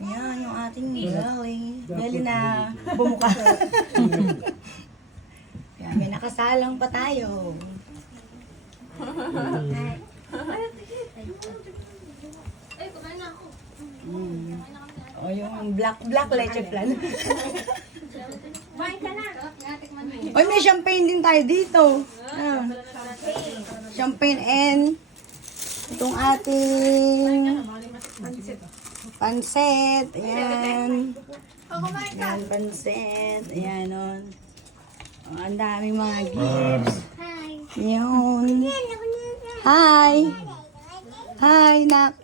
Yan, yung ating belly na bumuka. Kaya may nakasalang pa tayo. Ay, kumain na ako. O yung black leche flan. Kumain ka na. Natikman mo. Oy, may champagne din tayo dito. Ah. Champagne and itong ating pansit. Ayan. Ayan, pansit. Ayan, on. Oh, ang daming mga gifts. Hi. Yun. Hi. Hi, nak.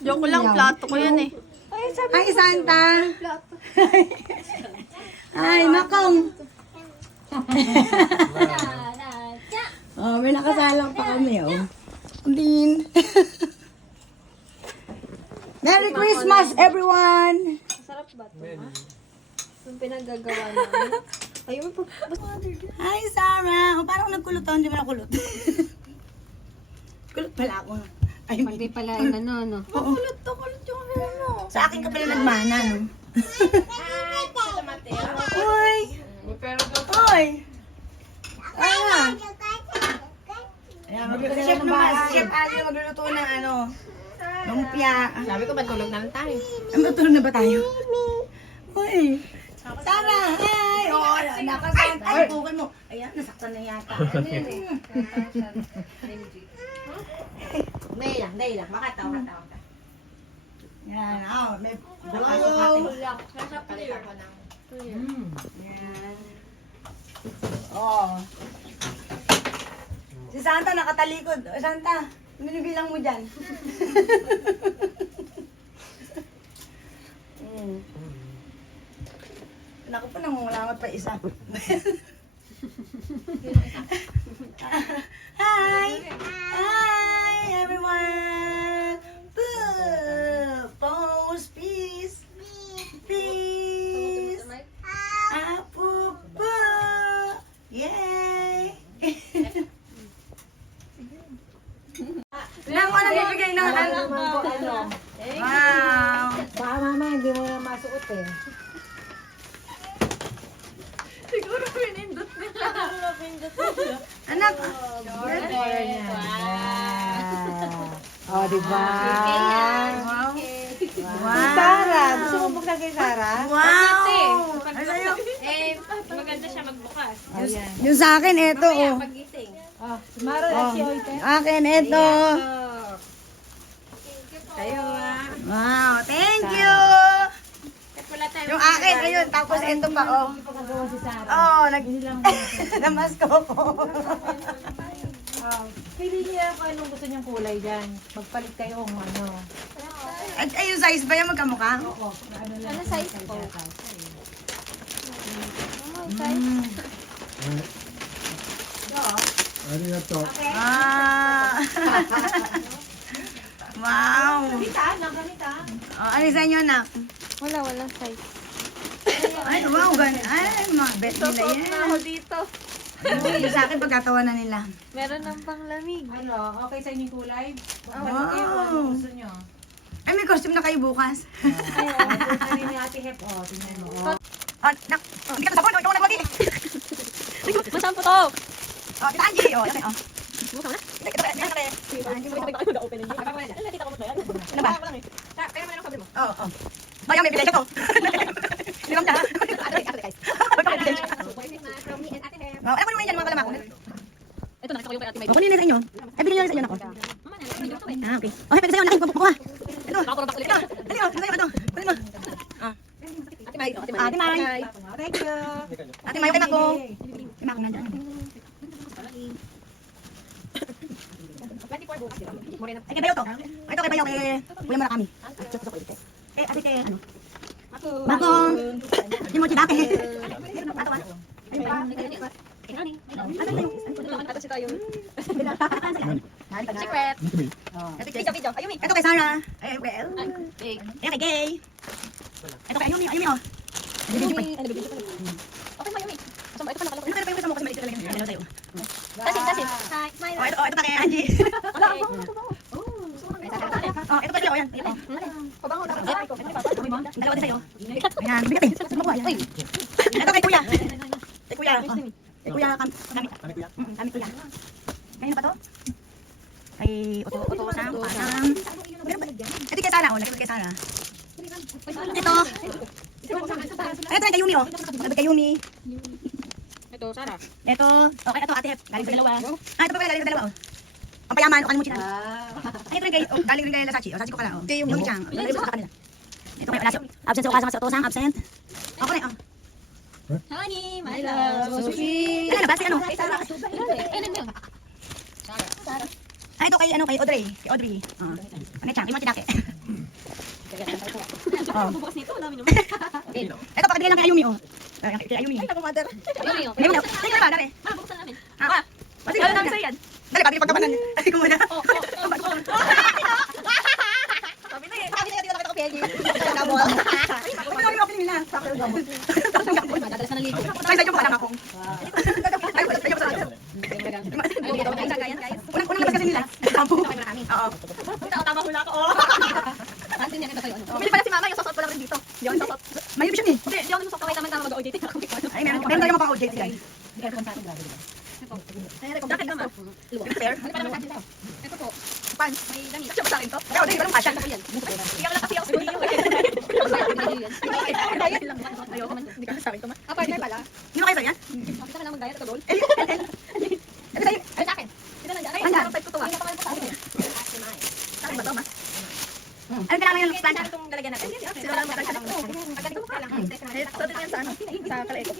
Joke lang, plato ko yan eh. Hi, Santa. Hi, Makong. Oh, may nakasalang pa kami, oh. Din. Merry Christmas, everyone! Sarap ba ito, ha? Yung pinaggagawa namin. Ayun, Hi, Sarah! O, parang nagkulot to, hindi mo nakulot. Kulot pala ako. Ay, Hindi pala yung ano. oo. Kulot yung ano. Sa akin ka pala nagmana, no? Hoy! Hoy! Ayan! Ayan, Chef naman, Chef Ali magluluto ng ano, lumpia. Sabi ko, matulog na lang tayo. Matulog na ba tayo? Hoy! Sarah! Hi! Oo, nakasanta yung bukay mo. Ayan, nasaktan na yata. Dahil lang. Makatawa. Yan, oh, may Hello. Yan. Oh. Si Santa nakatalikod. O, Santa, binibilang mo dyan. Naku po, nangungulangot pa isa. Hi! Hi, everyone! Pose, peace! Peace! Apo po! Yay! Nang ano bibigay ng ano? Wow! Baka mama, hindi mo na masuot eh. Siguro pinindot nila. Anak! Oh, di ba? Wow! Si Sarah, gusto mo buksan kay Sarah? Wow! Ay, sa'yo? Eh, maganda siya magbukas. Ayan. Yung sa akin, ito oh. Pagising. Oh, Maro, Oh, si Oite. akin, ito. Kayo ah. Wow, thank you! Wala tayo. Yung akin, ayun, tapos ito pa, oh. Pagkagawa si Sarah. Oh, namasko ko. Oh, pili niya kung anong gusto niyang kulay dyan. Magpalit kayo kung ano. At ay, yung size ba yan magkamukha? Oo. Ano size po? Ah. Wow. Gamitan. Oh, ano sa inyo, anak? Wala size. Ay, wow, ganun. Ay, mga bet nila yan. dito. Yung sa akin, pagkatawanan nila. Meron ng panglamig. Ano, okay sa inyong kulay? Wow. Balik kayo kung anong gusto niyo. Ay, may costume na kayo bukas. Ano ni Ate Hep? Oh, tingnan mo. Oh. Oh, nak. Oh, hindi ka sabon. Oh, ikaw na mag-i. Masaan po to? Oh, kita Angie. Oh, okay. Oh. Buka mo na? Ito ba? Ito ba? Ano ba? Kaya mo na ang sabi mo. Oh, oh. Bayang may bilay ko. Limang na. Oh, ano mo yan mga kalamako? Ito, nakita ko yung kay Ate May. Oh, kunin na sa inyo. Ay, bilhin nyo na sa inyo, nako. Mama, hindi ko to eh. Ah, okay. Oh, hey, pwede sa'yo, nakin. Kuha. Ito. Nakakurang ulit. Ito. Dali, oh. Sa'yo, ito. Kunin mo. Ah. Ate May. Ate May. Thank you. Ate May, kay Mako. Kay Mako nandyan. 24 bukas. Morena. Ay, kay Bayo to. Ay, ito kay Bayo, kay Kuya Murakami. Eh, ate kay ano? Mako. Hindi mo chidake. Ato, ah. Ayun pa. Ano tayo? Ito si tayo. Secret. Secret. Ito, video. Ayumi. Ito kay Sarah. Ay, well. Big. Ito kay Gay. Ito kay Ayumi. Ayumi, oh. Okay, Mayumi. Ito pa Ano kaya pa yung kasama ko kasi maliit talaga. Ano tayo? That's it. Hi, Smile. Oh, ito pa kay Angie. Okay. Ay, Sarah. Oh, ito pa sa'yo. Ayan. Ito. Pabango na. Dalawa din sa'yo. Ayan. Bigat eh. Saan mo kuha? Ayan. Ito kay kuya. Kay kuya. Oh. Kay kuya. Kami. Kami kuya. Kanino pa to? Kay Oto Sam. Pasam. Ito kay Sara. Oh, lagay ko kay Sara. Ito. Ito kay Yumi. Oh. Sabi kay Yumi. Ito, Sara. Ito. Okay, ito ate Hep. Galing sa dalawa. Ah, ito pa pala. Galing sa dalawa. Oh. Ang payaman. O kalimutin natin. Ay, ito rin kay, galing rin kay Lasachi. O, Sachi ko pala. O. Yumi Chang. Galing sa kanila. Ito kay Lasachi. Absent sa ukasa. Oto Sam. Absent. Ako na. Honey, my love. So sweet. Ano na ba? Si ano? Sara. Ah, ito kay ano kay Audrey. Kay Audrey. Ano Chang? Kay Machidake. Bukas nito, wala naman. Ito pakibigay lang kay Ayumi. Oh. Kay Ayumi. Ay, naku, mother. Ayumi. Ay, ba? Dali. Buksan namin. Ah. Pati Ano namin sa'yo yan? Dali, pati pagkapanan. Ay, ko muna. Sabi na eh. Sabi na dito ako pegi. Gabo. Ano yung opening nila? Sa akin gabo. Madalas na naligo. Ay, sa iyo pa lang ako. Ay, sa iyo pa lang. Unang labas kasi nila. Sampo. Oo. Tama hula ko. Saan din yan? Ito sa'yo. Bumili pala si mama, yung sosot ko lang rin dito. Hindi ako sosot. May option eh. Hindi, hindi ako nung sosot. Okay, tama-tama mag-OJT. Ay, meron tayo mapaka OJT guys. Bakit naman? Fair. Ito po. Pan. May damit. Siya ba sa akin to? Ikaw, di ba lang kasya? Ikaw lang kasi ako sa video eh. Diet lang man. Ayoko man. Hindi ka sa akin to man. Ah, partner pala. Sino kayo sa yan? Bakit ka lang mag-diet at goal? Ito sa'yo. Ay, sa akin. Sino nandiyan? Ay, Nandiyan. ang type ko to ah. Sa akin ba to ma? Ano kailangan yung Saan plancha? itong lalagyan natin? Sino lang matay sa lang. Pagdating ko pa lang. So, dito yan sa ano? Sa kalaeko.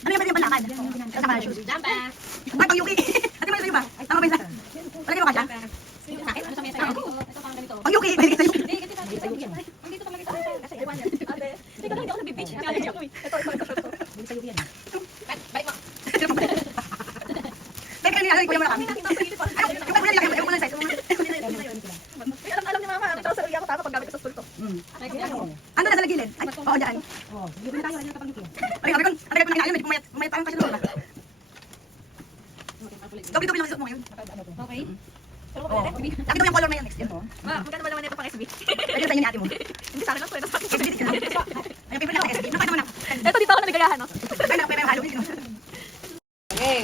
Ano yung pwede yung panlakad? Kasama na shoes. Jumpa! Ay, pang Yuki. Ate mo sa'yo ba? Tama ba yun? Palagay mo kasya? Sa akin? Ano sa mesa? Ito pang ganito. Pang Yuki. Pwede sa'yo. Hindi, ganito lang. Ang dito pang lagay sa akin. Kasi iwan yan. Ate, hindi ka lang, hindi ako nag-beach. Kaya ako eh. Ito. Balik mo. Pwede ka nila. Kuya mo na kami. Nakita ko sa gilid pa. Ay, yung pala nila. Yung pala size. Ay, alam ni mama. Ito sa uli ako tapos paggamit ko sa school ko. Ano na sa gilid? Ay, oo, dyan. Ay, sabi ko nang inaayos. May parang kasi doon ba? Tupi-tupi lang yung suot mo ngayon. Okay. Pero Oo. Sabi ko yung color na yun next year. Ma, magkano ba naman ito pang SB? Pwede sa inyo ni ate mo. Hindi sa akin lang po. Ito sa akin. Ay, favorite ako SB. Nakita mo na. Ito dito ako naligayahan, no? Ay, nakapay yung Halloween. Okay.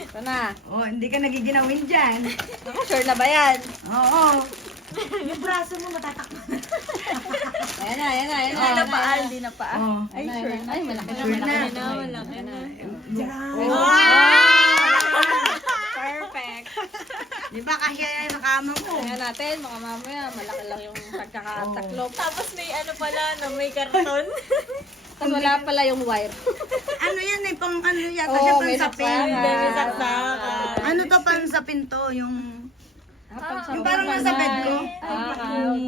Ito na. Oh, hindi ka nagiginawin dyan. Ako, sure na ba yan? Oo. Ayan na. Hindi na paa, hindi na paa. Oh. Ay, sure na. Ay, malaki na. Sure na. Malaki na. Perfect. Di ba kasi yan sa kama mo? Tingnan natin, mga mamaya, malaki lang yung pagkakataklop. Tapos may ano pala, no, may karton. Tapos wala pala yung wire. Ano yan eh, pang ano yata Oo, siya may pansapin. saksakan. May saksakan. Ano to pansapin to? Yung parang nasa bed ko.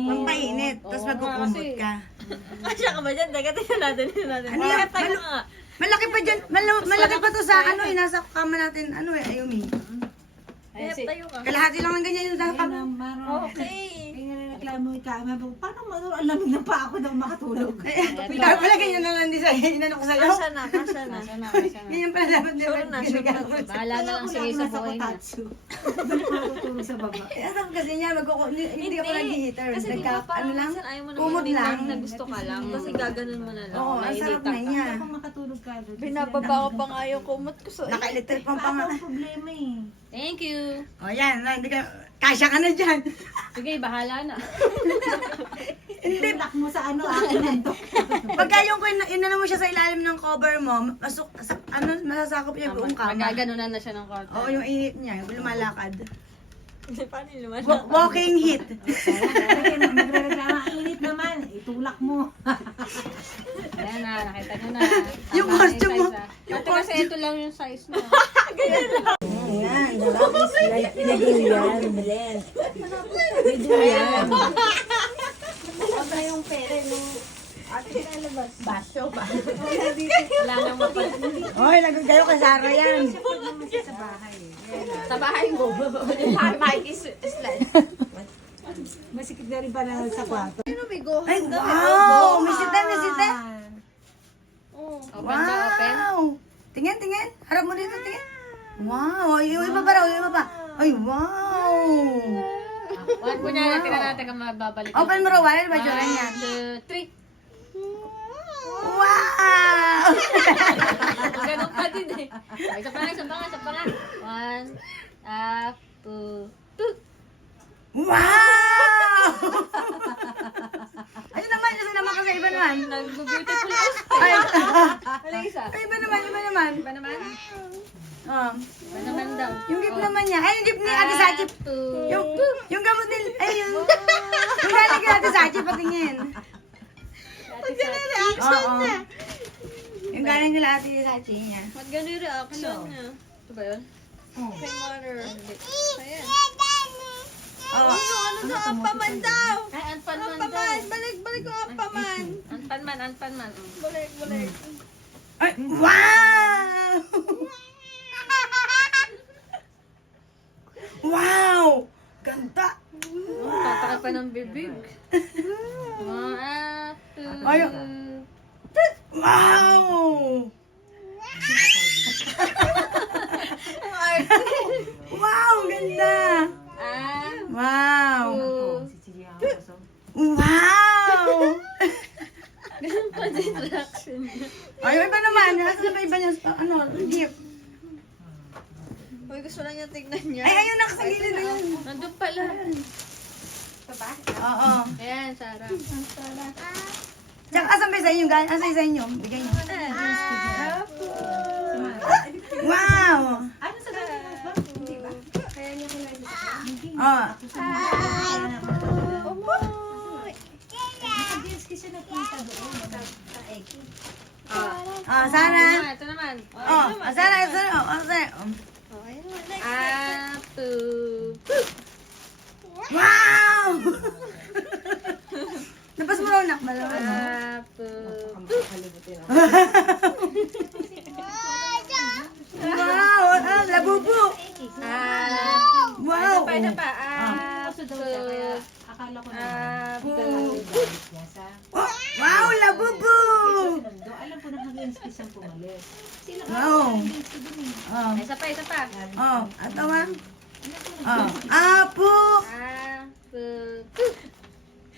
Pampainit. Tapos magkukumot ka. Kasya ka ba dyan? Dagatin natin. Ano yan? Tayo nga. Malaki pa dyan. Malaki pa to sa ano eh. Nasa kama natin. Ano eh, Ayumi. Ayun, Tayo nga. Kalahati lang ng ganyan yung nasa kama. Okay. Reklamo ka, mabu, paano mo alam na pa ako daw makatulog? Kaya pala ganyan na lang din sa'yo. Inano ko sa'yo. Kasya na. Ganyan pala dapat di ba? Bahala na lang sige sa buhay niya. Doon ako matutulog sa baba. Alam kasi niya, hindi ako nag-heater. Kasi di ba parang minsan ayaw mo kumot naman lang. na gusto ka lang. Kasi gaganon mo na lang. Oo, ang sarap na niya. Kung makatulog ka doon. Binababa ko pa nga yung kumot ko. So, Naka-electric pang Paano pang... ang problema eh? Thank you. O yan, hindi ka... Kasya ka na dyan. Sige, bahala na. Lock mo sa ano, akin nandok. Pagka yung inano mo siya sa ilalim ng cover mo, masasakop niya yung buong kama. Magaganunan na siya ng korte. Oo, yung init niya, yung lumalakad. paano yung lumalas? Walking heat. Magre-reklamo, ang init naman. Itulak mo. Ayan na, nakita nyo na. Yung Tama na costume mo. size, ah. Yung Ate, kasi ito lang yung size na. Ayan, Wala nang mapal. Oy, lagod kayo kay Sarah yan. Sa bahay mo. Mike is less. Masikip na rin pala sa kwarto. Ay, wow! May sita, may sita. Open na open. Wow! Tingin, tingin. Harap mo dito, tingin. Wow! Ay, yung iba pa raw, yung iba pa. Ay, wow! One, kunyari, tingnan natin kung mababalik. Open mo, Rowan. Ano ba dyan yan? 1, 2, 3. Wow! Ganun pa din eh. Isa pa nga. 1, 2, 2. Wow! Ayun naman, kasi naman kasi iba naman. Nag-beautiful eyes. Ay, Ano isa? ay, iba naman, iba naman. Iba naman? Oh. Iba naman daw. Yung gift naman niya. Ay, yung gift ni Ate Sachi. Yung gamot din. Ay, yung galing kay Ate Sachi, patingin. Oo. Yung galing nila Ate Sachi niya. Ba't ganun yung reaction niya? Ito ba yun? Kay mother. Ayan. Oo. Ano sa ampaman daw? Ay, Anpanman daw. Ampaman! Balik ko ampaman! Anpanman. Balik. Ay, wow! Wow! Ganda! Tatakal pa ng bibig. 1, 2, Ay, wow! Wow, ganda! Wow! Wow! Ganun pa din reaction niya. Ay, yung iba naman. Nasaan na ba iba niya? Ano? Gift. Uy, gusto lang niya tignan niya. Ay, ayun, nakasagilid na yun. Nandun pala. Oo. Ayan, Sarah. Tsaka, asan ba sa inyo? Asan sa inyo? Bigay niyo. Wow! Ano sa ganun ba? Hindi ba? Kaya niya kailangan. Oh. Nakadiyos kasi nagpunta doon. Oh, Sarah. Ito naman. Oh, Sarah. Oh, Sarah. Okay naman. Next. 2. Wow! Labas mo raw, nak. Malaman mo. 2. Wow! Labubo! Wow! Isa pa. Akala ko na. Oh, wow! Labubo! Alam ko na hanggang isang pumalis. Sila Wow! Oh, Isa pa. oh. Ato ah. Oh, apo!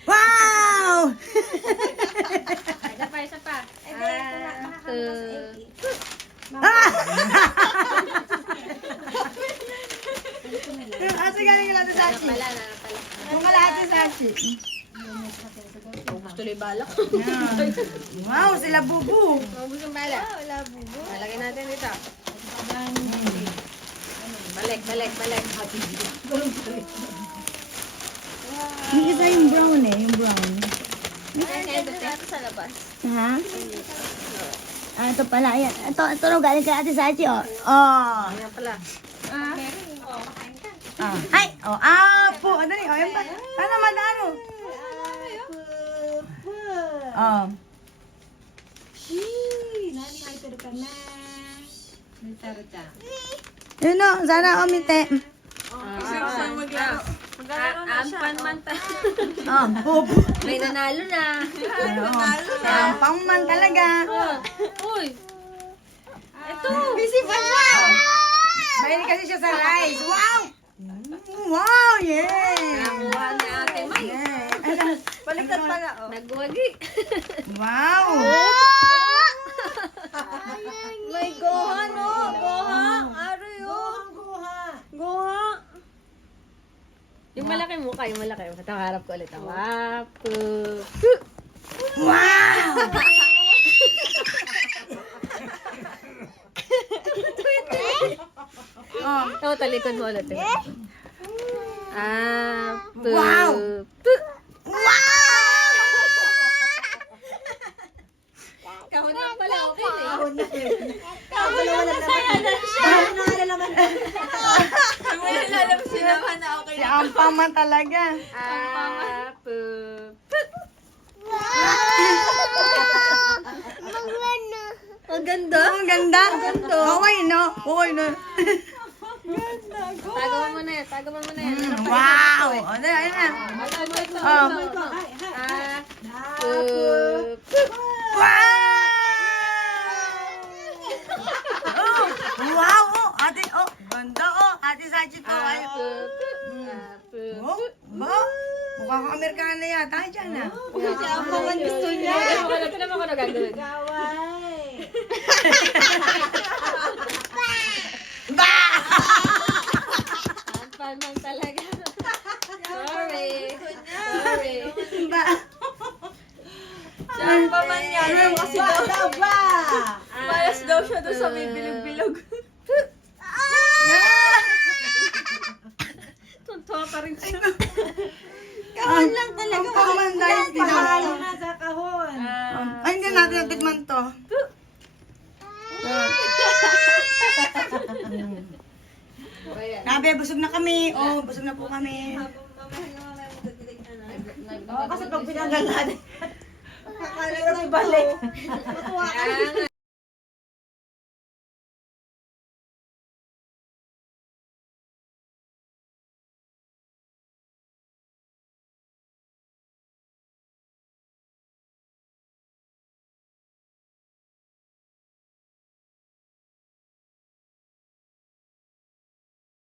Wow! Isa pa. Ah! Yung ate galing kay Ate Sachi. Pala. Yung kala Ate Sachi. Tuloy balak. Yan. Wow, sila bubu. Maubos yung bala. Wala bubo. Lalagay natin dito. Balik. Yung isa yung brown yung brown. Kaya doon natin sa labas. Ha? Ah, ito pala. Ayan. Ito raw galing kay Ate Sachi, oh. Oh. Ayan pala. Ah. Hi! Oh, apo! Ano rin? Oh, yan pa. Ano naman, ano? Oh. Nani ay pero ka na. Yun o, sana umite. Anpanman tayo. Oh, bubu. May nanalo na. Ang pangman talaga. Uy. Ito. Busy pa siya. Mahilig kasi siya sa rice. Wow! Wow! Yeah! Nakuha ni Ate May. Yeah. Baliktad pala, oh. Nagwagi. Wow! May goha, no? Goha. Aroy, oh. Goha. Yung malaki mukha, yung malaki. Ito, harap ko ulit. Wapo. Wow! Oh. Ito, talikod mo ulit. Apo. Wow! Wow! Kahon na pala, okay eh. Wala lalabas yung naman na okay Si Ampaman talaga. Apo. Ang ganda. Oh, ang ganda. Okay, no? Okay, no? Tagawan mo na yan. Wow! O, ayun na. Tagawan mo ito. Oh. Apo. Wow! Oh, wow! Oh, ate, oh, ganda, oh. Ate Sachi to. Ay, Apo. oh, Mukhang Amerikana yata. Diyan na. Kasi ang mga gusto niya. Ito naman ko na gagawin. Kaway. Palman talaga. Sorry. Sorry. Ba? Siya ang pamanyanan kasi daw. Ba? Malas daw siya doon sa may bilog-bilog. Tuntua pa rin siya. Kawan lang talaga. Kawan dahil Pahalo na sa kahon. Ay, hindi natin natikman to. Nabe, busog na kami. Oh, busog na po kami. Mamaya mo titignan na. Kasi pag pinanggal natin, Kakalit na ibalik. Kaya nga.